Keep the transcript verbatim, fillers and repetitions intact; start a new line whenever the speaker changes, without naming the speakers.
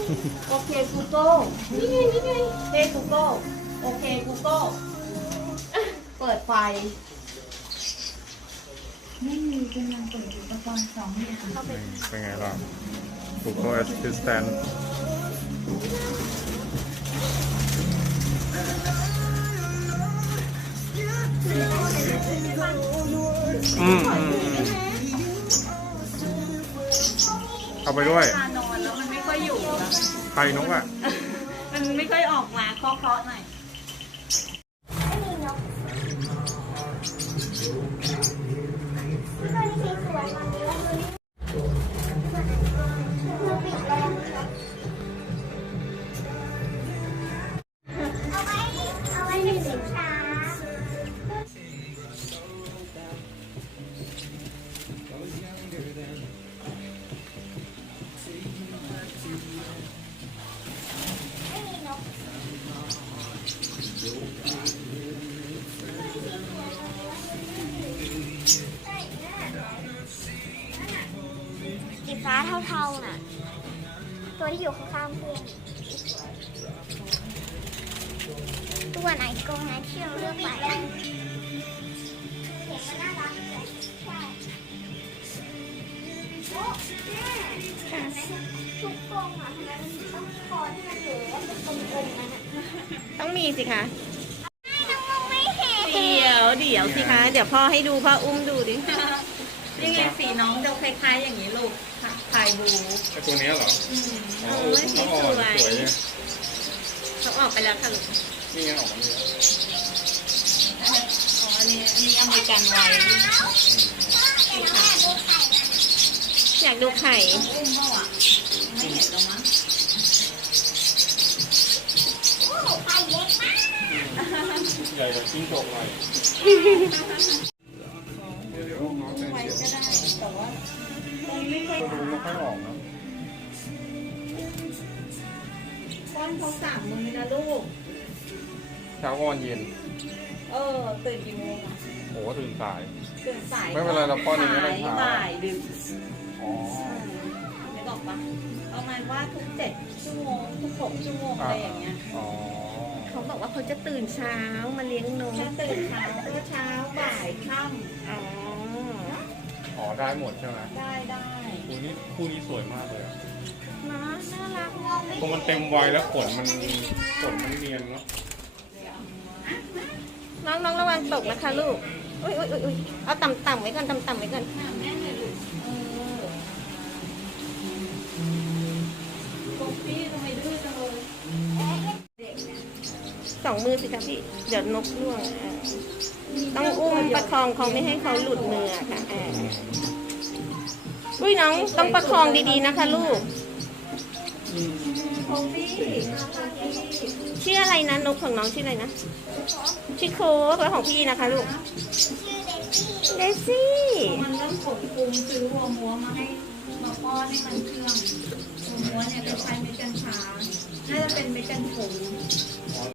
โอเค Google นี่ไงนี่ไงเฮ้ Google โอเค Google เปิดไฟ
ไม่มีกำลังเปิดอุปกรณ์สองอย่างเข้าไป
เป็นไงล่ะ Google Assistant อืมอืมอืมเอาไปด้วย
ตานอนแล้วมันไม่ค่อยอยู่อะ
ใครนกอ่ะ
มันไม่ค่อยออกมาเคาะๆหน่อย
สีฟ้าเทาๆน่ะ ตัวที่อยู่ข้างๆเพื่อนตัวไหนกรงไหนที่เราเลือกไปอะเห็นมันน่ารักเลยใช่โอ้แม่เห็นไหมทุกกรงอ่ะทำไมมันต้องคอที่มันเหลือเป็นกลมๆนั่นอ่ะ
ต้องมีสิคะ
น้องมองไม่เห็น
เดี๋ยวเดี๋ยวสิคะ เดี๋ยวพ่อให้ดูพ่ออุ้มดูดิยังไงสีน้องจะคล้ายๆอย่างนี้ลูกพายบู
ไอตัวนี้เหรอ
อืม
อ๋อ
โอ้ยสี
เขา
ส
อ่อน
วย
สวยเนี่ย
เขาออกไปแล้วค่ะลูก
นี่ไงออกมาเนี่ย
อ๋ออันนี้อันนี้อเมริกันไวท์
อืม
อยากดูไข่
อุ้มเปล่าอ่ะ
ไม่เห็นหรอมั้ง
โอ้ไข่เล็กมาก
ใหญ่กว่าจิ้งจกหน่อยเดี๋ยวเดี๋ยวน้องแต่ง
ไว้
เสร็จ
ก็ได้ แต่ว่าตรงไม่ค่อย
ก็ดูไม่ค่อยออกนะ
ป้อนเขาสามมือนะลูก
เช้าก่อนเย็น
เออ ตื่นกี่โมงอะ
โอ้ตื่นสาย
ตื่นสาย
ไม่เป็นไรเราป้อนอย่างนี้ได้
สา
ค่ะ
บ่ายดึก
อ๋อ
ไม่บอกปะประมาณว่าทุกเจ็ดชั่วโมงทุกหกชั่วโมงอะไรอย่างเงี้ย
อ๋อ
เขาบอกว่าเขาจะตื่นเช้ามาเลี้ยงนก
แค่ตื่นเช้าก็เช้าบ่ายค่
อ๋อ
อ๋อได้หมดใช่ไหม
ำได้ได้
คู่นี้คู่นี้สวยมากเลยอะ
เนาะน่ารัก
พอมันเต็มวัยแล้วขนมันขนมันเนียนเนาะ
น้องน้องระวังตกนะคะลูก อุ้ยอุ้ยอุ้ยเอาต่ำๆไว้ก่อนต่ำๆไว้ก่อน
ถามแม่หน่อยลูกเออโกฟี่ทำไมดื้อจังเลยเด็กเนี่ย
สองมือสิคะพี่ เดี๋ยวนกร่วงอ่าต้องอุ้มประคองเขาไม่ให้เขาหลุดมือค่ะอ่าอุ้ยน้องต้องประคองดีๆนะคะลูก
โกฟี่
ชื่ออะไรนะนกของน้องชื่ออะไรนะ ชื่อโค้กแล้วของพี่นะคะลูก
ชื่อเดซี่
เดซี่
มันเริ่มขนคุมซื้อวัวมัวมาให้มาป้อนให้มันเชื่องวัวมัวเนี่ยเป็นไฟเม็ดกัญชาน่าจะเป็นเม็ดกัญชง